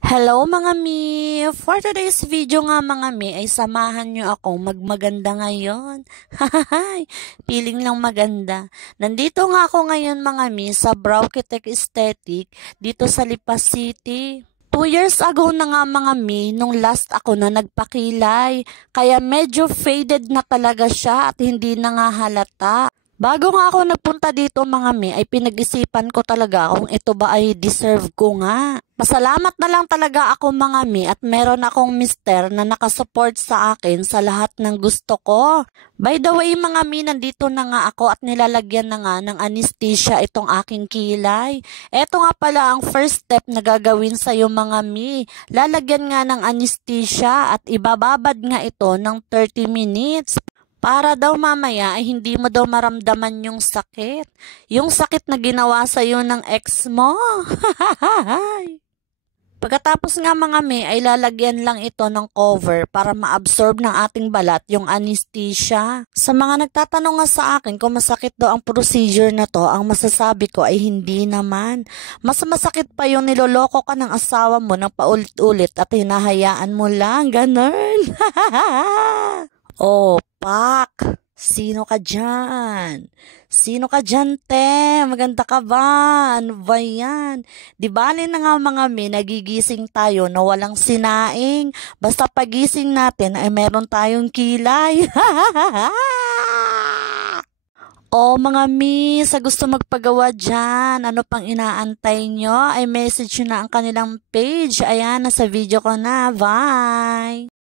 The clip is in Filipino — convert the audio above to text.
Hello mga mi! For today's video nga mga mi ay samahan nyo akong magmaganda ngayon. Hahahay! Feeling lang maganda. Nandito nga ako ngayon mga mi sa Browkitech Aesthetic dito sa Lipa City. 2 years ago na nga mga mi nung last ako na nagpakilay. Kaya medyo faded na talaga siya at hindi na nga halata. Bago nga ako nagpunta dito mga mi, ay pinag-isipan ko talaga kung ito ba ay deserve ko nga. Pasalamat na lang talaga ako mga mi at meron akong mister na nakasupport sa akin sa lahat ng gusto ko. By the way mga mi, nandito na nga ako at nilalagyan na nga ng anesthesia itong aking kilay. Ito nga pala ang first step na gagawin sa'yo mga mi. Lalagyan nga ng anesthesia at ibababad nga ito ng 30 minutes. Para daw mamaya ay hindi mo daw maramdaman yung sakit. Yung sakit na ginawa sa'yo ng ex mo. Pagkatapos nga mga mi ay lalagyan lang ito ng cover para ma-absorb ng ating balat yung anesthesia. Sa mga nagtatanong nga sa akin kung masakit daw ang procedure na to, ang masasabi ko ay hindi naman. Mas masakit pa yung niloloko ka ng asawa mo ng paulit-ulit at hinahayaan mo lang. Ganun. Oh, Pak! Sino ka dyan? Sino ka dyan, te? Maganda ka ba? Ano ba yan? Di bali na nga mga mi, nagigising tayo na walang sinaing. Basta pagising natin ay meron tayong kilay. Oh, mga mi, sa gusto magpagawa dyan, ano pang inaantay nyo? Ay message nyo na ang kanilang page. Ayan, nasa video ko na. Bye!